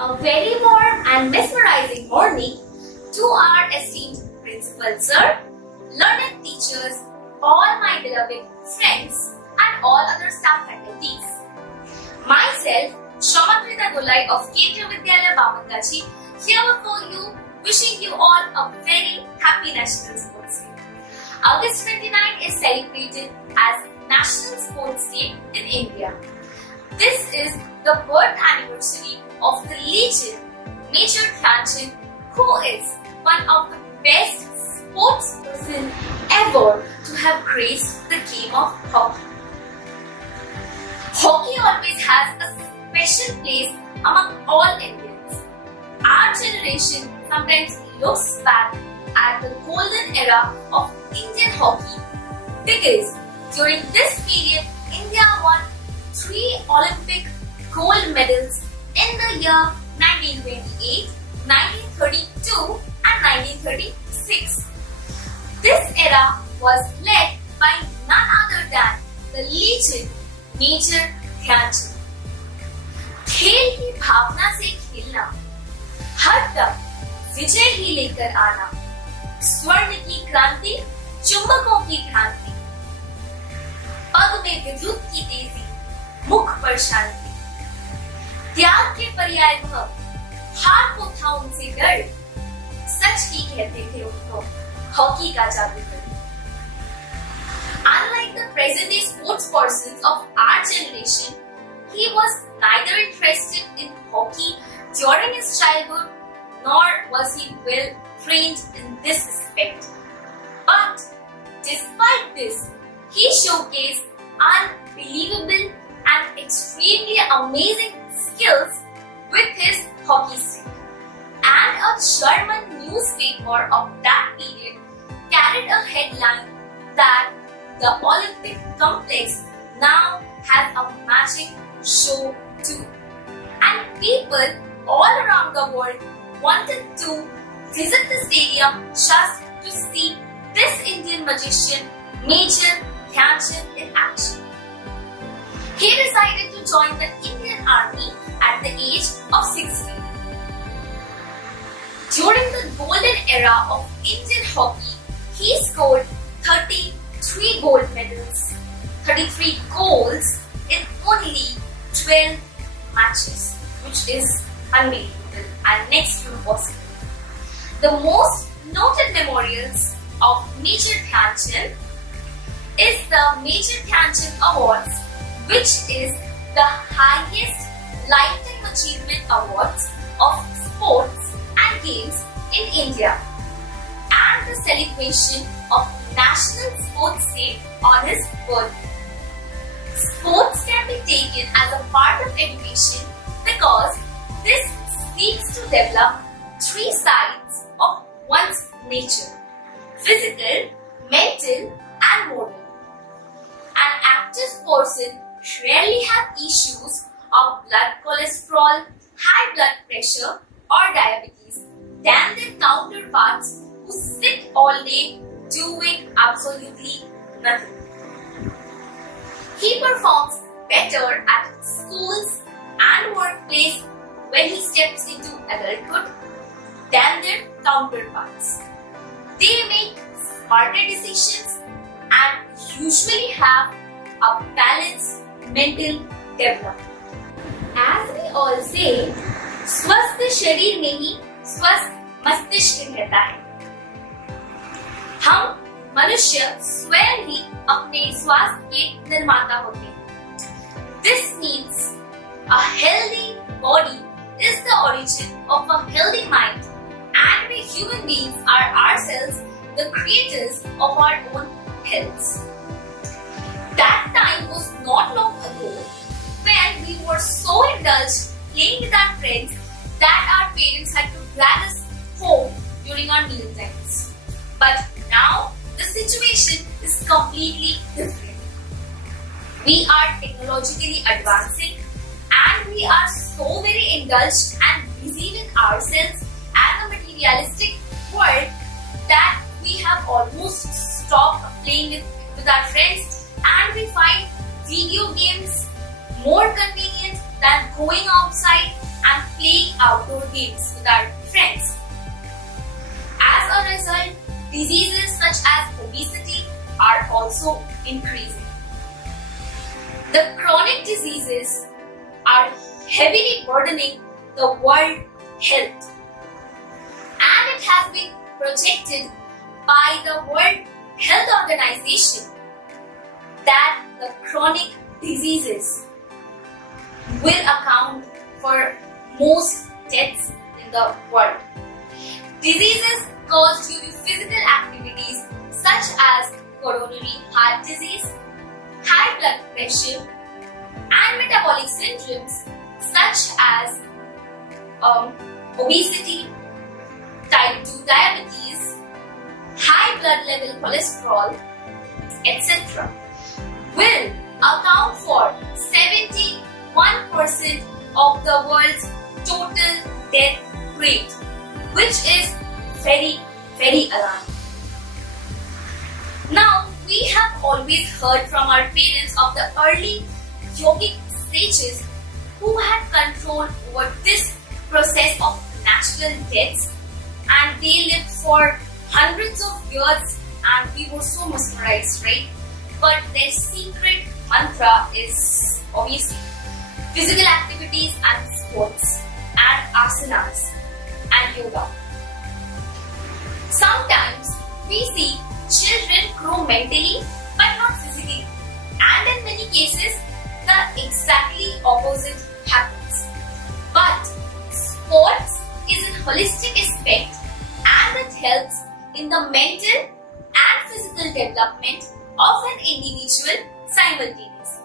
A very warm and mesmerizing morning to our esteemed principal sir, learned teachers, all my beloved friends and all other staff faculties. Myself, SAMADRITA DOLAI of Kendriya Vidyalaya BAMANGACHI, here for you, wishing you all a very happy National Sports Day. August 29 is celebrated as National Sports Day in India. This is the birth anniversary of the legend Major Dhyan, who is one of the best sports person ever to have graced the game of hockey. Hockey always has a special place among all Indians. Our generation sometimes looks back at the golden era of Indian hockey because during this period, India won 3 Olympic gold medals in the year 1928, 1932 and 1936. This era was led by none other than the legend Major Dhyan. खेल की भावना से खेलना, हर तक विजय ही लेकर आना, स्वर्ण की क्रांति, चुंबकों की क्रांति, पग में विद्युत की तेजी, मुख पर शांति, त्याग के पर्याय वह, हार को था उनसे डर, सच ही कहते थे उनको, हॉकी का जादूगर. Unlike the present day sports persons of our generation, he was neither interested in hockey during his childhood, nor was he well trained in this aspect. But despite this, he showcased unbelievable and extremely amazing skills with his hockey stick. And a German newspaper of that period carried a headline that the Olympic complex now has a magic show too. And people all around the world wanted to visit the stadium just to see this Indian magician, Major Dhyan in action. He decided to join the Indian Army at the age of 16. During the golden era of Indian hockey, he scored 33 gold medals, 33 goals in only 12 matches, which is unbelievable and next to impossible. The most noted memorials of Major Dhyan is the Major Dhyan Awards, which is the highest lifetime achievement awards of sports and games in India, and the celebration of National Sports Day on his birthday. Sports can be taken as a part of education because this seeks to develop 3 sides of one's nature: physical, mental and moral. An active person rarely have issues of blood cholesterol, high blood pressure or diabetes than their counterparts who sit all day doing absolutely nothing. He performs better at schools and workplace when he steps into adulthood than their counterparts. They make smarter decisions and usually have a balanced mental development. As we all say, स्वस्थ शरीर में ही स्वस्थ मस्तिष्क रहता है. हम मनुष्य स्वयं ही अपने स्वास्थ्य के निर्माता होते हैं. This means a healthy body is the origin of a healthy mind, and we human beings are ourselves the creators of our own health. That time was not long ago when we were so indulged playing with our friends that our parents had to drag us home during our meal times. But now the situation is completely different. We are technologically advancing and we are so very indulged and busy with ourselves and the materialistic world that we have almost stopped playing with our friends, and we find video games more convenient than going outside and playing outdoor games with our friends. As a result, diseases such as obesity are also increasing. The chronic diseases are heavily burdening the world health, and it has been projected by the World Health Organization that the chronic diseases will account for most deaths in the world. Diseases caused due to physical activities such as coronary heart disease, high blood pressure, and metabolic syndromes such as obesity, type 2 diabetes, high blood level cholesterol, etc. will account for 71% of the world's total death rate, which is very, very alarming. Now, we have always heard from our parents of the early yogic sages who had control over this process of natural deaths, and they lived for hundreds of years and we were so mesmerized, right? But their secret mantra is obviously physical activities and sports and asanas and yoga. Sometimes we see children grow mentally but not physically, and in many cases the exactly opposite happens. But sports is an holistic aspect and it helps in the mental and physical development of an individual simultaneously.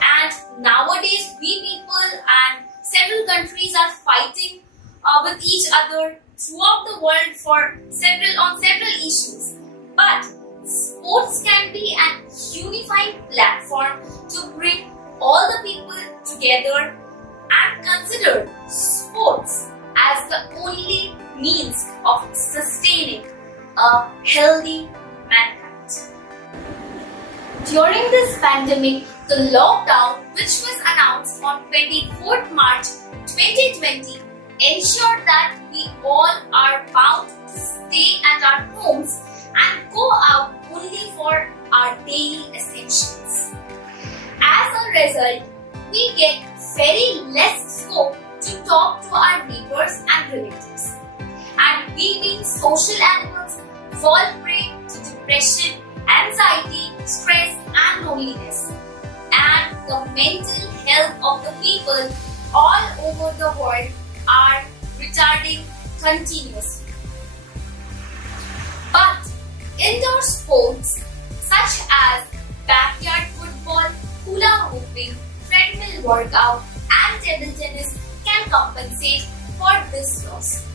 And nowadays we people and several countries are fighting with each other throughout the world for several issues. But sports can be an unifying platform to bring all the people together and consider sports as the only means of sustaining a healthy mankind. During this pandemic, the lockdown, which was announced on 24th March 2020, ensured that we all are bound to stay at our homes and go out only for our daily essentials. As a result, we get very less scope to talk to our neighbors and relatives. And we being social animals fall prey to depression, anxiety, stress and loneliness. And the mental health of the people all over the world are retarding continuously. But indoor sports such as backyard football, hula hooping, treadmill workout and table tennis can compensate for this loss.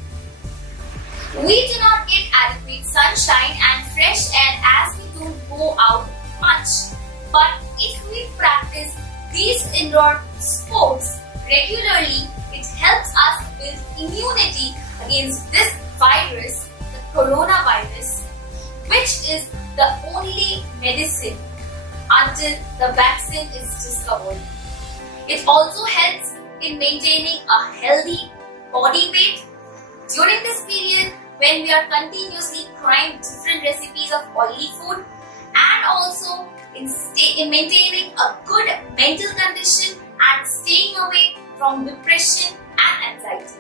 We do not get adequate sunshine and fresh air as we don't go out much. But if we practice these indoor sports regularly, it helps us build immunity against this virus, the coronavirus, which is the only medicine until the vaccine is discovered. It also helps in maintaining a healthy body weight during this period when we are continuously trying different recipes of oily food, and also in maintaining a good mental condition and staying away from depression and anxiety.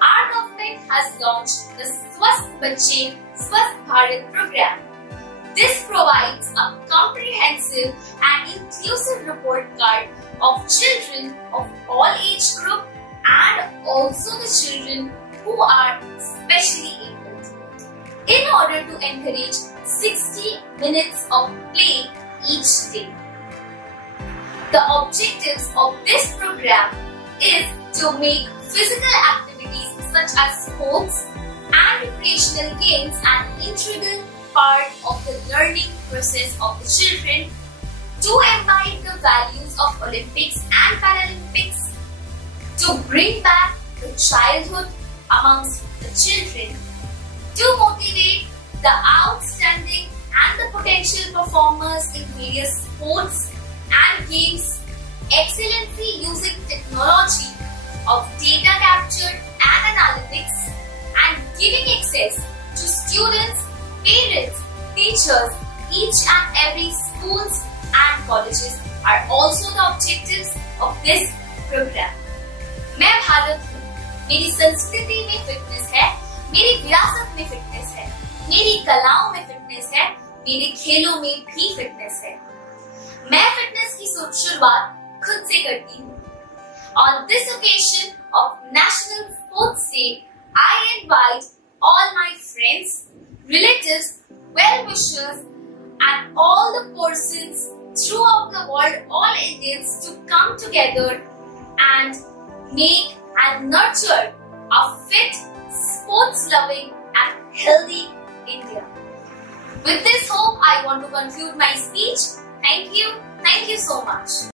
Our government has launched the Swasth Bachche Swasth Bharat program. This provides a comprehensive and inclusive report card of children of all age group and also the children who are specially abled, in order to encourage 60 minutes of play each day. The objectives of this program is to make physical activities such as sports and recreational games an integral part of the learning process of the children, to imbibe the values of Olympics and Paralympics, to bring back the childhood amongst the children, to motivate the outstanding and the potential performers in various sports and games, excellency using technology of data access to students, parents, teachers, each and every schools and colleges are also the objectives of this program. मैं भारत हूँ, मेरी संस्कृति में fitness है, मेरी विरासत में fitness है, मेरी कलाओं में फिटनेस है, मेरे खेलों में भी फिटनेस है। मैं फिटनेस की शुरुआत खुद से करती हूँ। On this occasion of National Sports Day, I invite all my friends, relatives, well-wishers and all the persons throughout the world, all Indians, to come together and make and nurture a fit, sports-loving and healthy India. With this hope, I want to conclude my speech. Thank you so much.